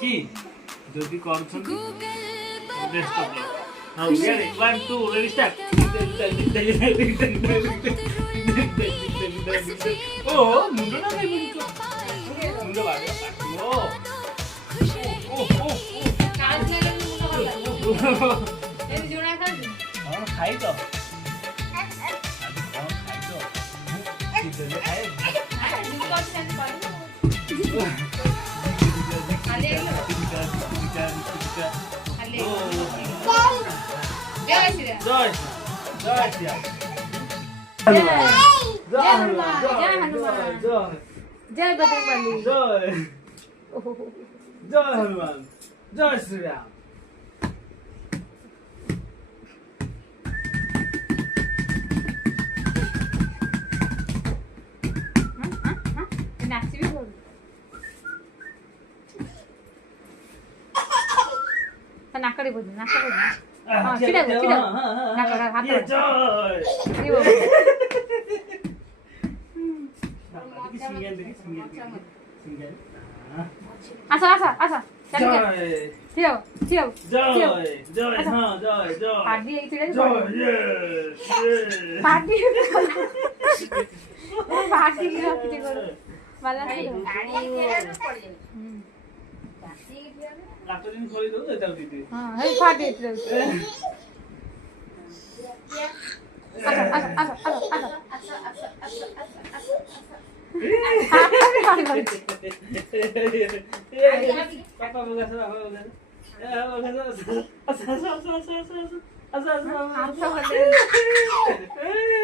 কি যদি করছন্তি best of luck now get it 1 2 ready start ও মুন্ডো না ভাই মুন্ডো বাড়ি ও ও ও কাজ লাগে মুন্ডো বাড়ি এই জোড়া খাবি খাই তো খাই তো খাই জয় জয় जय बजरंगबली জয় জয় হনুমান জয় শ্রীরাম नाचबी बोल नाकडे बोल नाकडे हां चिडा चिडा नाकडे हात জয় ये बोल सिंगल सिंगल आसा आसा आसा चल জয় थियो थियो জয় জয় হ্যাঁ জয় জয় पार्टी এই চিড়ে জয় ইয়েস पार्टी पार्टी की रखते करो वाला गाड़ी केरा पड़ जाए पार्टी की लातो दिन खोली दो देता दीदी हां हे पार्टी इतरे आसा आसा आसा आसा आसा पापा बोला सर पापा बोला आसा बोले